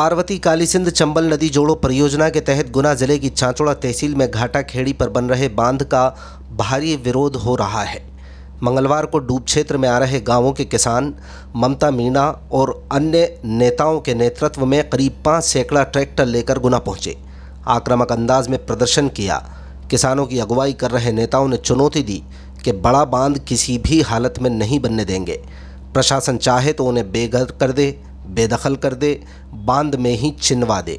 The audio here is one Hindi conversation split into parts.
पार्वती कालीसिंध चंबल नदी जोड़ो परियोजना के तहत गुना जिले की चांचौड़ा तहसील में घाटा खेड़ी पर बन रहे बांध का भारी विरोध हो रहा है। मंगलवार को डूब क्षेत्र में आ रहे गांवों के किसान ममता मीणा और अन्य नेताओं के नेतृत्व में करीब 5 सैकड़ा ट्रैक्टर लेकर गुना पहुंचे। आक्रामक अंदाज में प्रदर्शन किया। किसानों की अगुवाई कर रहे नेताओं ने चुनौती दी कि बड़ा बांध किसी भी हालत में नहीं बनने देंगे। प्रशासन चाहे तो उन्हें बेघर कर दे, बेदखल कर दे, बांध में ही चिनवा दे।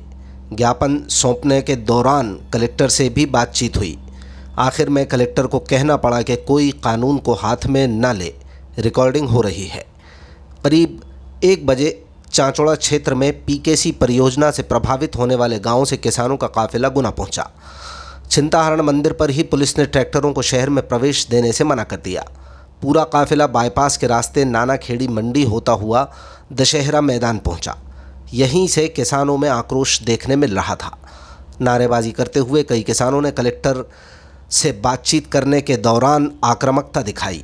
ज्ञापन सौंपने के दौरान कलेक्टर से भी बातचीत हुई। आखिर में कलेक्टर को कहना पड़ा कि कोई कानून को हाथ में न ले। रिकॉर्डिंग हो रही है। करीब 1 बजे चांचौड़ा क्षेत्र में पीकेसी परियोजना से प्रभावित होने वाले गांवों से किसानों का काफिला गुना पहुंचा। चिंताहरण मंदिर पर ही पुलिस ने ट्रैक्टरों को शहर में प्रवेश देने से मना कर दिया। पूरा काफिला बाईपास के रास्ते नाना खेड़ी मंडी होता हुआ दशहरा मैदान पहुंचा। यहीं से किसानों में आक्रोश देखने मिल रहा था। नारेबाजी करते हुए कई किसानों ने कलेक्टर से बातचीत करने के दौरान आक्रामकता दिखाई।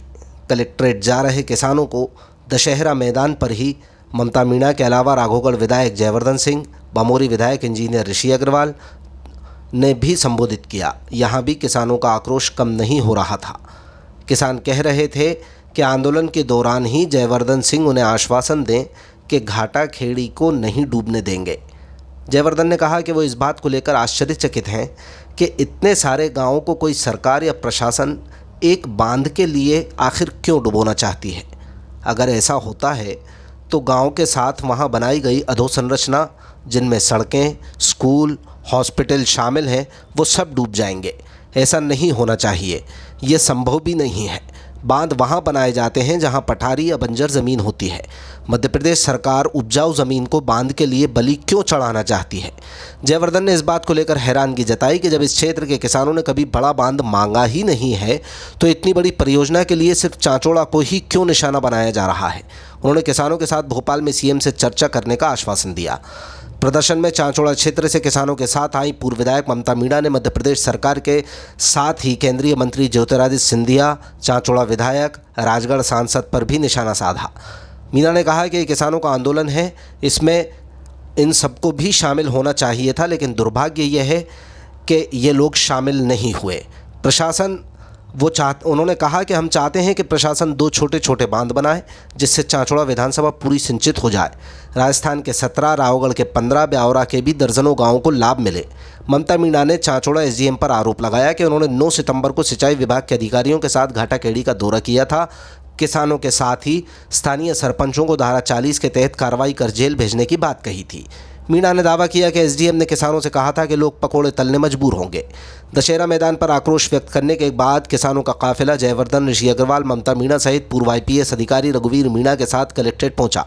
कलेक्ट्रेट जा रहे किसानों को दशहरा मैदान पर ही ममता मीणा के अलावा राघोगढ़ विधायक जयवर्धन सिंह, बमोरी विधायक इंजीनियर ऋषि अग्रवाल ने भी संबोधित किया। यहाँ भी किसानों का आक्रोश कम नहीं हो रहा था। किसान कह रहे थे कि आंदोलन के दौरान ही जयवर्धन सिंह उन्हें आश्वासन दें कि घाटा खेड़ी को नहीं डूबने देंगे। जयवर्धन ने कहा कि वो इस बात को लेकर आश्चर्यचकित हैं कि इतने सारे गांवों को कोई सरकार या प्रशासन एक बांध के लिए आखिर क्यों डुबोना चाहती है। अगर ऐसा होता है तो गांव के साथ वहां बनाई गई अधोसंरचना, जिनमें सड़कें, स्कूल, हॉस्पिटल शामिल हैं, वो सब डूब जाएंगे। ऐसा नहीं होना चाहिए। ये संभव भी नहीं है। बांध वहाँ बनाए जाते हैं जहाँ पठारी या बंजर ज़मीन होती है। मध्य प्रदेश सरकार उपजाऊ ज़मीन को बांध के लिए बलि क्यों चढ़ाना चाहती है। जयवर्धन ने इस बात को लेकर हैरानगी जताई कि जब इस क्षेत्र के किसानों ने कभी बड़ा बांध मांगा ही नहीं है तो इतनी बड़ी परियोजना के लिए सिर्फ चांचौड़ा को ही क्यों निशाना बनाया जा रहा है। उन्होंने किसानों के साथ भोपाल में सीएम से चर्चा करने का आश्वासन दिया। प्रदर्शन में चांचौड़ा क्षेत्र से किसानों के साथ आई पूर्व विधायक ममता मीणा ने मध्य प्रदेश सरकार के साथ ही केंद्रीय मंत्री ज्योतिरादित्य सिंधिया, चांचौड़ा विधायक, राजगढ़ सांसद पर भी निशाना साधा। मीणा ने कहा कि किसानों का आंदोलन है, इसमें इन सबको भी शामिल होना चाहिए था, लेकिन दुर्भाग्य यह है कि ये लोग शामिल नहीं हुए। प्रशासन उन्होंने कहा कि हम चाहते हैं कि प्रशासन 2 छोटे छोटे बांध बनाए जिससे चांचौड़ा विधानसभा पूरी सिंचित हो जाए। राजस्थान के 17, रावगढ़ के 15, ब्यावरा के भी दर्जनों गांवों को लाभ मिले। ममता मीणा ने चांचौड़ा एसडीएम पर आरोप लगाया कि उन्होंने 9 सितंबर को सिंचाई विभाग के अधिकारियों के साथ घाटा खेड़ी का दौरा किया था। किसानों के साथ ही स्थानीय सरपंचों को धारा 40 के तहत कार्रवाई कर जेल भेजने की बात कही थी। मीणा ने दावा किया कि एसडीएम ने किसानों से कहा था कि लोग पकोड़े तलने मजबूर होंगे। दशहरा मैदान पर आक्रोश व्यक्त करने के बाद किसानों का काफिला जयवर्धन, ऋषि अग्रवाल, ममता मीणा सहित पूर्व आईपीएस अधिकारी रघुवीर मीणा के साथ कलेक्ट्रेट पहुंचा।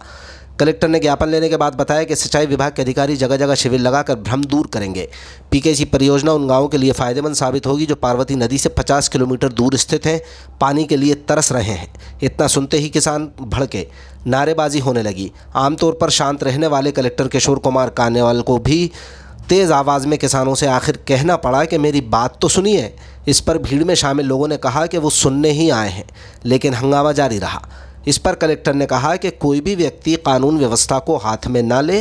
कलेक्टर ने ज्ञापन लेने के बाद बताया कि सिंचाई विभाग के अधिकारी जगह जगह शिविर लगाकर भ्रम दूर करेंगे। पीकेसी परियोजना उन गांवों के लिए फायदेमंद साबित होगी जो पार्वती नदी से 50 किलोमीटर दूर स्थित हैं, पानी के लिए तरस रहे हैं। इतना सुनते ही किसान भड़के, नारेबाजी होने लगी। आमतौर पर शांत रहने वाले कलेक्टर किशोर कुमार कानेवाल को भी तेज़ आवाज़ में किसानों से आखिर कहना पड़ा कि मेरी बात तो सुनिए। इस पर भीड़ में शामिल लोगों ने कहा कि वो सुनने ही आए हैं, लेकिन हंगामा जारी रहा। इस पर कलेक्टर ने कहा कि कोई भी व्यक्ति कानून व्यवस्था को हाथ में ना ले।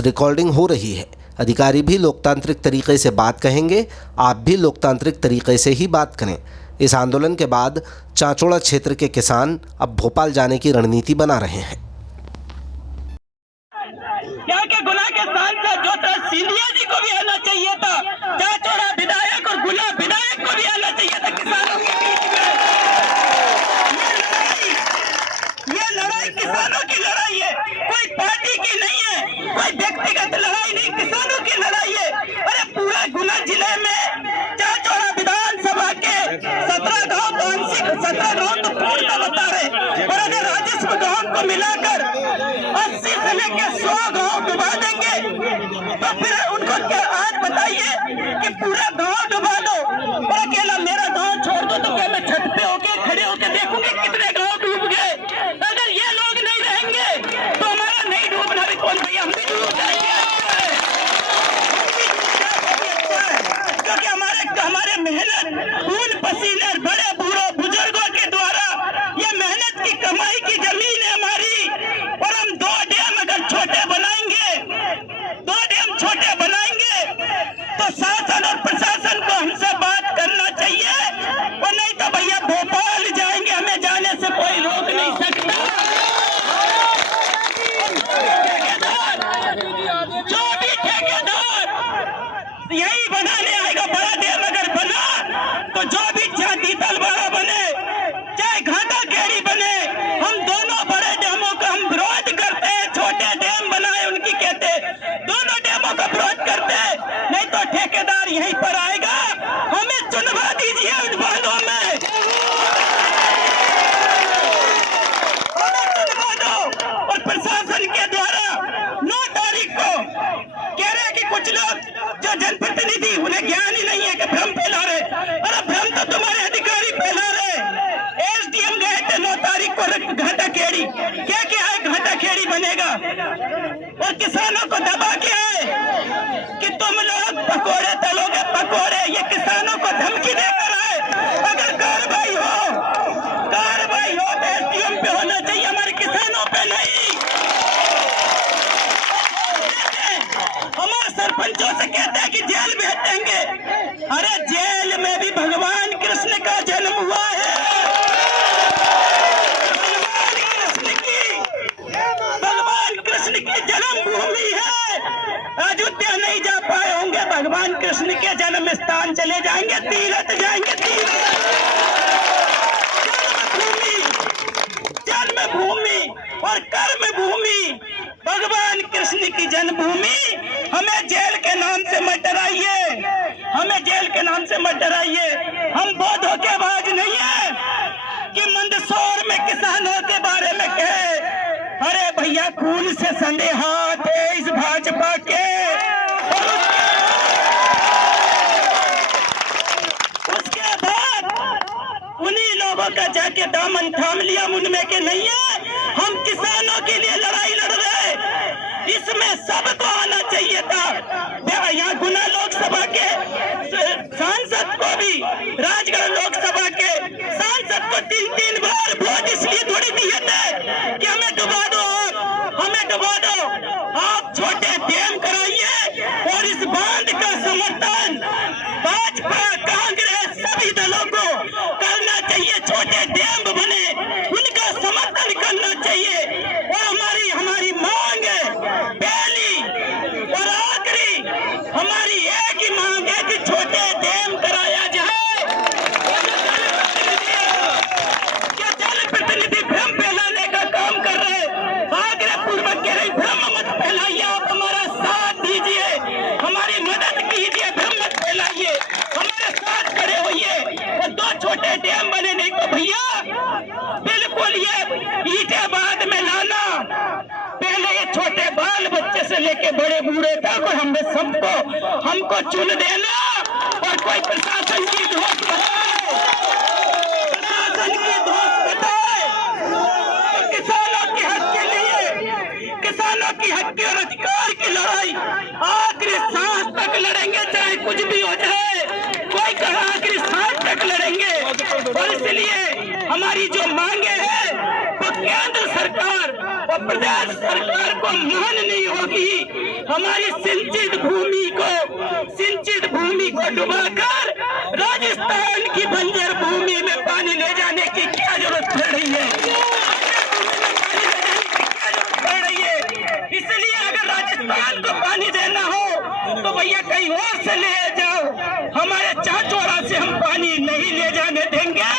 रिकॉर्डिंग हो रही है। अधिकारी भी लोकतांत्रिक तरीके से बात कहेंगे, आप भी लोकतांत्रिक तरीके से ही बात करें। इस आंदोलन के बाद चांचौड़ा क्षेत्र के किसान अब भोपाल जाने की रणनीति बना रहे हैं। गुना के सांसद ज्योतिरादित्य सिंधिया जी को भी आना चाहिए था, चांचौड़ा विधायक और गुना विधायक को भी आना चाहिए था। किसानों के बीच में ये लड़ाई किसानों की लड़ाई है, कोई पार्टी की नहीं है, कोई व्यक्तिगत लड़ाई नहीं, किसानों की लड़ाई है। अरे पूरा गुना जिले में चांचौड़ा विधानसभा के 17 गांव तो आंशिक 17 गांव तो पूर्णतः बता रहे, और अगर राजस्व गांव को मिलाकर 80 से लेकर 100 गांव डुबा देंगे तो फिर उनको क्या आज बताइए कि पूरा गांव डुबा दो और अकेला मेरा गांव छोड़ दो तो क्या मैं छत पे होके खड़े होके देखूंगी कितने गांव डूब गए। अगर ये लोग नहीं रहेंगे तो हमारा नहीं डूबना भी कौन, भैया हम भी डूब जाएंगे। क्योंकि हमारे मेहनत, खून पसीने, बड़े बूढ़ों बुजुर्गों के द्वारा ये मेहनत की कमाई की जमीन है हमारी, और हम 2 डैम अगर छोटे बनाएंगे यहीं पर आएगा, हमें चुनवा दीजिए उन बांधों में, हमें चुनवा दो। और प्रशासन के द्वारा 9 तारीख को कह रहे हैं कि कुछ लोग जो जनप्रतिनिधि उन्हें ज्ञान ही नहीं है कि भ्रम फैला रहे। अरे भ्रम तो तुम्हारे अधिकारी फैला रहे। एसडीएम गए थे 9 तारीख को घाटा खेड़ी, क्या क्या है घाटा खेड़ी बनेगा, और किसानों को दबा के आए कि तुम लोग पकोड़े तलोगे पकोड़े, ये किसानों को धमकी देकर आए। अगर कार्रवाई हो तो एसडीएम पे होना चाहिए, हमारे किसानों पे नहीं। हमारे सरपंचों से कहते हैं कि जेल भेज देंगे। अरे जेल में भी भगवान कृष्ण का जन्म हुआ है, भगवान कृष्ण की जन्मभूमि है। अयोध्या नहीं जा पाए होंगे, भगवान कृष्ण के जन्म स्थान चले जाएंगे, तीर्थ जाएंगे, जन्मभूमि और कर्म भूमि भगवान कृष्ण की जन्मभूमि। हमें जेल के नाम से मत डराइए, हमें जेल के नाम से मत डराइए। हम वो धोखेबाज नहीं है कि मंदसौर में किसानों के बारे में कहे अरे भैया खून से संडे हाथ है इस भाजपा के, और उसके बाद उन्हीं लोगों का जाके दामन थाम लिया, उनमें के नहीं है। हम किसानों के लिए लड़ाई लड़ रहे, इसमें सबको आना चाहिए था। यहाँ गुना लोकसभा के सांसद को भी, राजगढ़ लोकसभा के सांसद को 3-3 बार वोट इसलिए थोड़ी दिए थे कि हमें डुबा दो, हमें डुबा दो। आप छोटे डैम कराइए और इस बांध का समर्थन भाजपा कांग्रेस सभी दलों को करना चाहिए। छोटे डैम बने उनका समर्थन करना चाहिए। और हमारी मांग है पहली और आखिरी, हमारी एक ही मांग है कि छोटे डैम कराया जाए। जनप्रतिनिधि भ्रम फैलाने का काम कर रहे, आग्रह पूर्वक कह रहे भ्रम मत फैलाइए, आप हमारा साथ दीजिए, हमारी मदद कीजिए, भ्रम मत फैलाइए, हमारे साथ खड़े होइए। और 2 छोटे डैम बने नहीं तो भैया बिल्कुल ये ईटे बाद में लाना। पहले ये छोटे बाल बच्चे से लेके बड़े बूढ़े तक हमें सबको हमको चुन देना, और कोई प्रशासन की दोस्त बताए, प्रशासन की दोस्त बताए किसानों के हक के लिए, किसानों की हक के और अधिकार की लड़ाई आखिरी सांस तक लड़ेंगे, चाहे कुछ भी हो जाए। कोई कहा आखिरी सांस तक लड़ेंगे। और इसलिए हमारी जो मांगे हैं वो केंद्र सरकार और प्रदेश सरकार को माननी होगी। हमारी सिंचित भूमि को डुबाकर राजस्थान की बंजर भूमि में पानी ले जाने की क्या जरूरत पड़ रही है, इसलिए अगर राजस्थान को पानी देना हो तो भैया कहीं और से ले जाओ, हमारे चाचौड़ा से हम पानी नहीं ले जाने देंगे।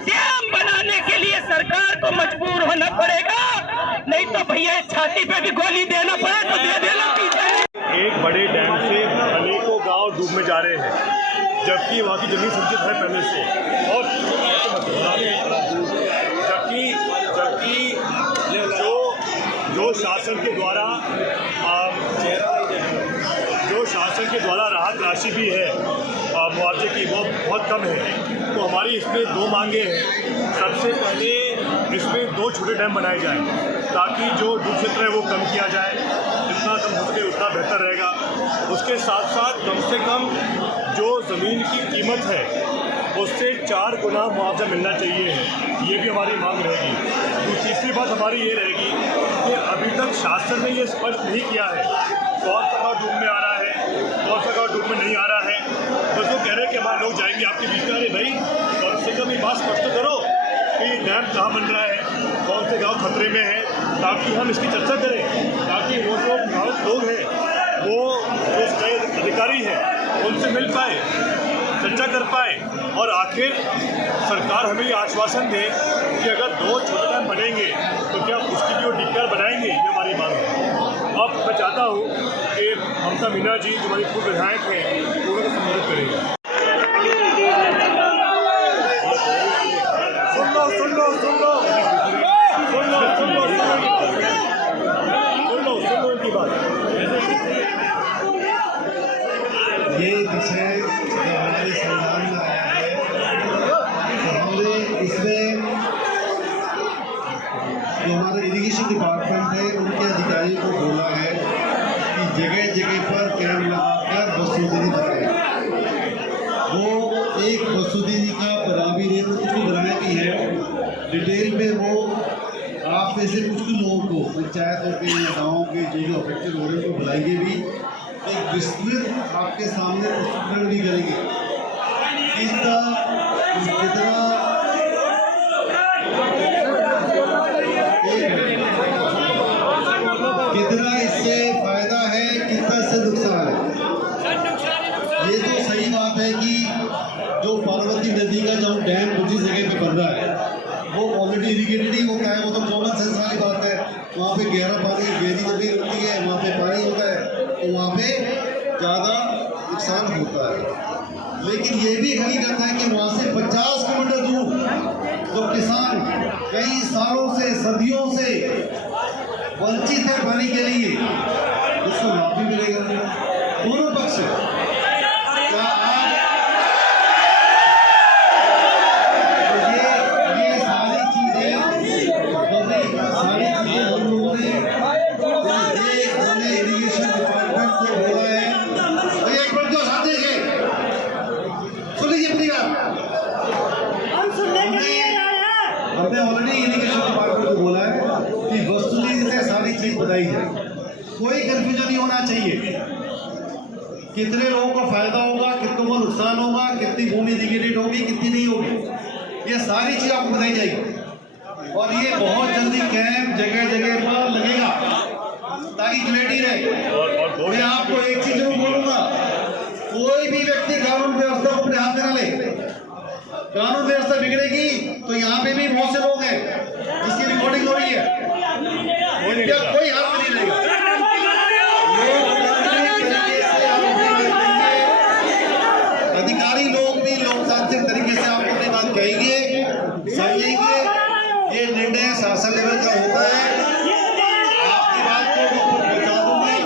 डैम बनाने के लिए सरकार को मजबूर होना पड़ेगा, नहीं तो भैया छाती पे भी गोली देना पड़े तो दे देना। एक बड़े डैम से अनेकों गांव डूब में जा रहे हैं, जबकि वहाँ की जमीन सिंचित है पहले से। और जबकि जो शासन के द्वारा राहत राशि भी है मुआवजे की, वो बहुत कम है। तो हमारी इसमें 2 मांगे हैं। सबसे पहले इसमें 2 छोटे डैम बनाए जाएं, ताकि जो डूब क्षेत्र है वो कम किया जाए, जितना कम हो सके उतना बेहतर रहेगा। उसके साथ साथ कम से कम जो ज़मीन की कीमत है उससे 4 गुना मुआवजा मिलना चाहिए, ये भी हमारी मांग रहेगी। तीसरी बात हमारी ये रहेगी कि अभी तक शासन ने ये स्पष्ट नहीं किया है कौन सा गाँव डूब में आ रहा है, कौन सा गाँव डूब में नहीं आ रहा है। तो जो कह रहे हैं कि हमारे लोग जाएंगे आपके बीच में, अरे भाई कम से कम ये बात स्पष्ट करो कि डैम कहाँ बन रहा है, कौन से गाँव खतरे में है, ताकि हम इसकी चर्चा करें, ताकि वो जो लोग हैं वो जो अधिकारी हैं उनसे मिल पाए, चर्चा कर पाए, और आखिर सरकार हमें ये आश्वासन दे कि अगर 2 छोटे डैम बनेंगे तो क्या उसकी भी वो डीपीआर बनाएंगे, ये हमारी मांग है। अब मैं चाहता हूँ कि ममता मीना जी जो हमारी पूर्व विधायक हैं उनको संबोधित करेंगे। सुन लो उनकी बात। ये विषय हमारे संविधान में आया है, तो हमने इसमें जो हमारा इरिगेशन डिपार्टमेंट है उनके अधिकारियों को बोला है कि जगह जगह पर कैंप लगाकर वसूली कराएं। वो एक वसूली का बना भी नहीं, उसको बनाया भी है डिटेल में। वो आप में से कुछ लोगों को पंचायतों के या गाँव के जो अफेक्टेड हो रहे हैं उनको बुलाएंगे भी, एक विस्तृत आपके सामने प्रस्तुतिकरण भी करेंगे इसका कितना इससे फायदा है, कितना इससे नुकसान है। ये तो सही बात है कि जो पार्वती नदी का जो डैम दूसरी जगह पे बन रहा है वो ऑलरेडी इरिगेटेड ही होता है, वो तो कॉमन सेंस वाली बात है। वहाँ पे गहरा पानी, गहरी नदी होती है, वहाँ पे पानी होता है, तो वहाँ पे ज़्यादा नुकसान होता है। लेकिन ये भी हकीकत है कि वहाँ से 50 किलोमीटर दूर जो किसान कई सालों से, सदियों से वंचित है पानी के लिए, उसको माफी मिलेगा। दोनों पक्ष क्या आप ये सारी चीजें हम लोगों ने इरिगेशन डिपार्टमेंट को बोला है। एक मिनट जो साथ देखे सुन लीजिए अपनी बात। हमने ऑलरेडी इरिगेशन डिपार्टमेंट को बोला है कि वस्तुतः से सारी चीज बताई जाए, कोई कंफ्यूजन नहीं होना चाहिए। कितने लोगों को फायदा होगा, कितनों को नुकसान होगा, कितनी भूमि इरिगेटेड होगी, कितनी नहीं होगी, ये सारी चीज आपको बताई जाएगी। और ये बहुत जल्दी कैंप जगह जगह पर लगेगा ताकि क्लैरिटी रहे। मैं आपको एक चीज जरूर बोलूंगा, कोई भी व्यक्ति कानून व्यवस्था को अपने हाथ में न ले। कानून व्यवस्था बिगड़ेगी तो यहाँ पे भी बहुत से लोग हैं जिसकी रिकॉर्डिंग हो रही है, क्या कोई हाथ नहीं लेगा। अधिकारी लोग भी लोकतांत्रिक तरीके से आप अपनी बात कहेंगे, समझेंगे। ये निर्णय शासन लेवल का होता है, आपकी बात को पहुंचा दूंगी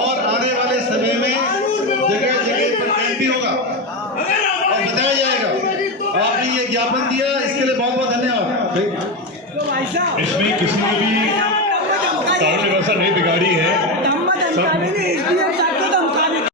और आने वाले समय में जगह जगह पर कैंप भी होगा और बताया जाएगा। आपने ये ज्ञापन दिया, इसके लिए बहुत बहुत धन्यवाद। इसमें किसी ने भी कानून व्यवस्था नहीं बिगाड़ी है। सब